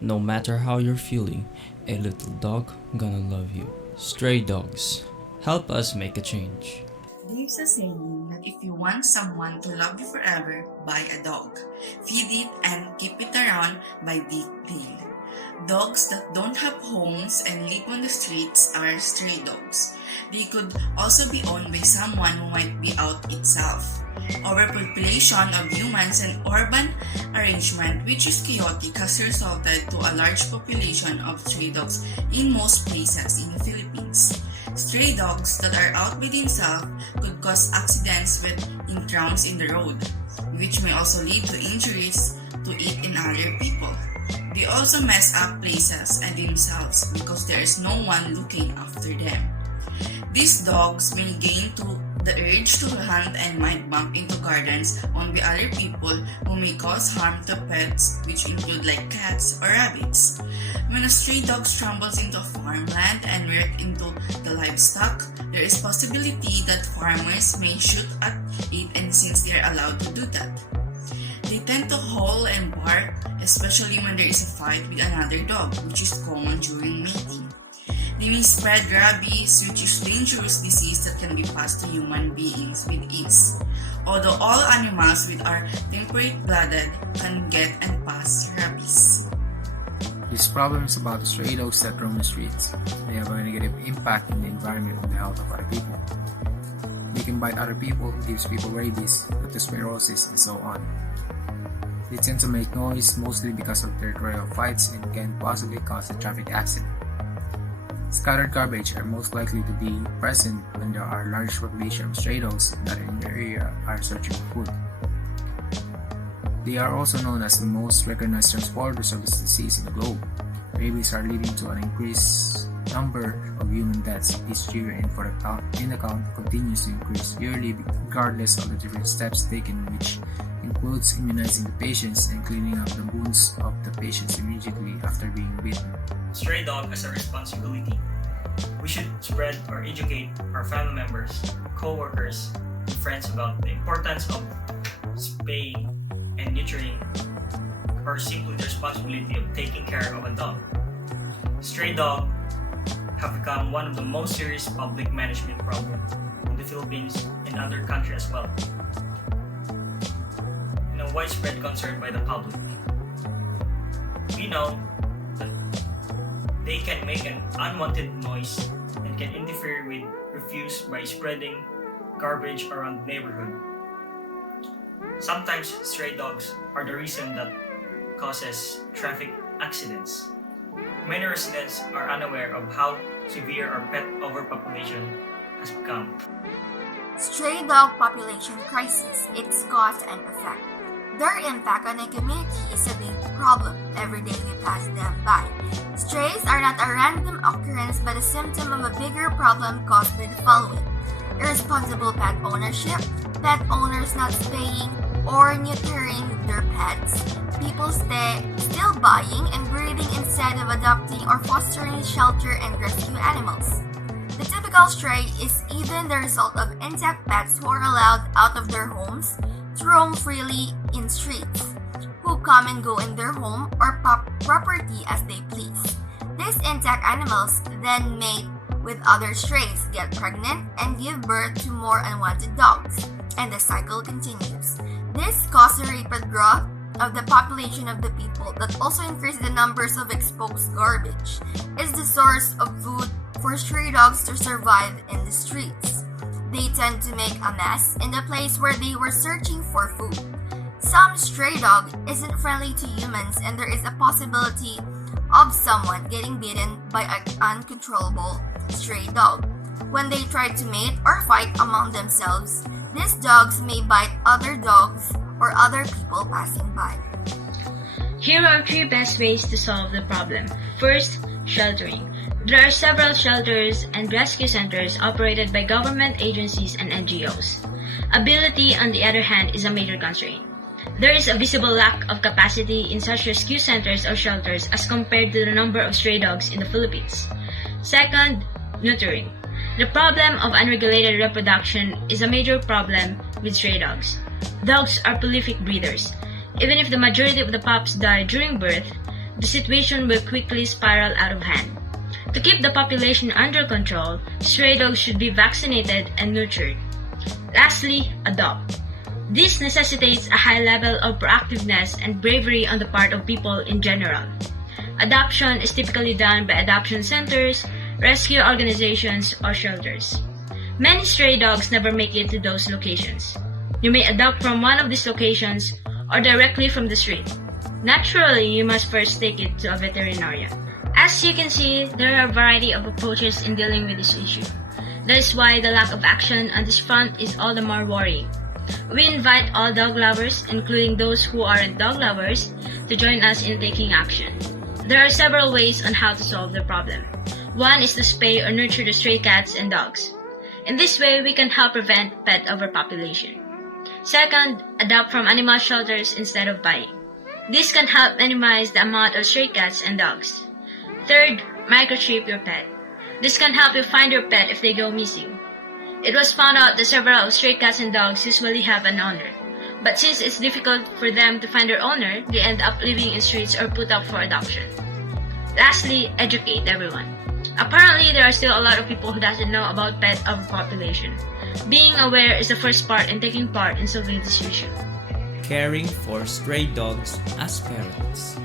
No matter how you're feeling, a little dog gonna love you. Stray dogs help us make a change. There's a saying that if you want someone to love you forever, buy a dog. Feed it and keep it around by big deal. Dogs that don't have homes and live on the streets are stray dogs. They could also be owned by someone who might be out itself. Overpopulation of humans and urban arrangement, which is chaotic, has resulted to a large population of stray dogs in most places in the Philippines. Stray dogs that are out by themselves could cause accidents with encounters in the road, which may also lead to injuries to it and other people. They also mess up places and themselves because there is no one looking after them. These dogs may gain to the urge to hunt and might bump into gardens owned by other people who may cause harm to pets, which include like cats or rabbits. When a stray dog stumbles into farmland and rears into the livestock, there is possibility that farmers may shoot at it, and since they are allowed to do that, they tend to howl and bark, especially when there is a fight with another dog, which is common during mating. They may spread rabies, which is a dangerous disease that can be passed to human beings with ease. Although all animals which are temperate-blooded can get and pass rabies. These problems about the stray dogs that roam the streets may have a negative impact on the environment and the health of other people. They can bite other people, gives people rabies, leptospirosis, and so on. They tend to make noise mostly because of territorial fights and can possibly cause a traffic accident. Scattered garbage are most likely to be present when there are large populations of stray dogs that in the area are searching for food. They are also known as the most recognized transporters of this disease in the globe. Rabies are leading to an increased number of human deaths each year, and the count continues to increase yearly regardless of the different steps taken, which includes immunizing the patients and cleaning up the wounds of the patients immediately after being bitten. Stray dog has a responsibility. We should spread or educate our family members, co-workers, and friends about the importance of spaying and neutering, or simply the responsibility of taking care of a dog. Stray dogs have become one of the most serious public management problems in the Philippines and other countries as well, and a widespread concern by the public. We know that they can make an unwanted noise and can interfere with refuse by spreading garbage around the neighborhood. Sometimes stray dogs are the reason that causes traffic accidents. Many residents are unaware of how severe our pet overpopulation has become. Stray dog population crisis, its cause and effect. Their impact on a community is a big problem every day we pass them by. Strays are not a random occurrence but a symptom of a bigger problem caused by the following: irresponsible pet ownership, pet owners not spaying or neutering their pets, people still buying and breeding instead of adopting or fostering shelter and rescue animals. The typical stray is even the result of intact pets who are allowed out of their homes to roam freely in streets, who come and go in their home or property as they please. These intact animals then mate with other strays, get pregnant, and give birth to more unwanted dogs, and the cycle continues. This causes a rapid growth of the population of the people that also increases the numbers of exposed garbage, is the source of food for stray dogs to survive in the streets. They tend to make a mess in the place where they were searching for food. Some stray dog isn't friendly to humans, and there is a possibility of someone getting bitten by an uncontrollable stray dog. When they try to mate or fight among themselves, these dogs may bite other dogs or other people passing by. Here are 3 best ways to solve the problem. First, sheltering. There are several shelters and rescue centers operated by government agencies and NGOs. Ability, on the other hand, is a major constraint. There is a visible lack of capacity in such rescue centers or shelters as compared to the number of stray dogs in the Philippines. Second, neutering. The problem of unregulated reproduction is a major problem with stray dogs. Dogs are prolific breeders. Even if the majority of the pups die during birth, the situation will quickly spiral out of hand. To keep the population under control, stray dogs should be vaccinated and nurtured. Lastly, adopt. This necessitates a high level of proactiveness and bravery on the part of people in general. Adoption is typically done by adoption centers, rescue organizations, or shelters. Many stray dogs never make it to those locations. You may adopt from one of these locations or directly from the street. Naturally, you must first take it to a veterinarian. As you can see, there are a variety of approaches in dealing with this issue. That is why the lack of action on this front is all the more worrying. We invite all dog lovers, including those who aren't dog lovers, to join us in taking action. There are several ways on how to solve the problem. One is to spay or nurture the stray cats and dogs. In this way, we can help prevent pet overpopulation. Second, adopt from animal shelters instead of buying. This can help minimize the amount of stray cats and dogs. Third, microchip your pet. This can help you find your pet if they go missing. It was found out that several stray cats and dogs usually have an owner. But since it's difficult for them to find their owner, they end up living in streets or put up for adoption. Lastly, educate everyone. Apparently, there are still a lot of people who doesn't know about pet overpopulation. Being aware is the first part in taking part in solving this issue. Caring for stray dogs as parents.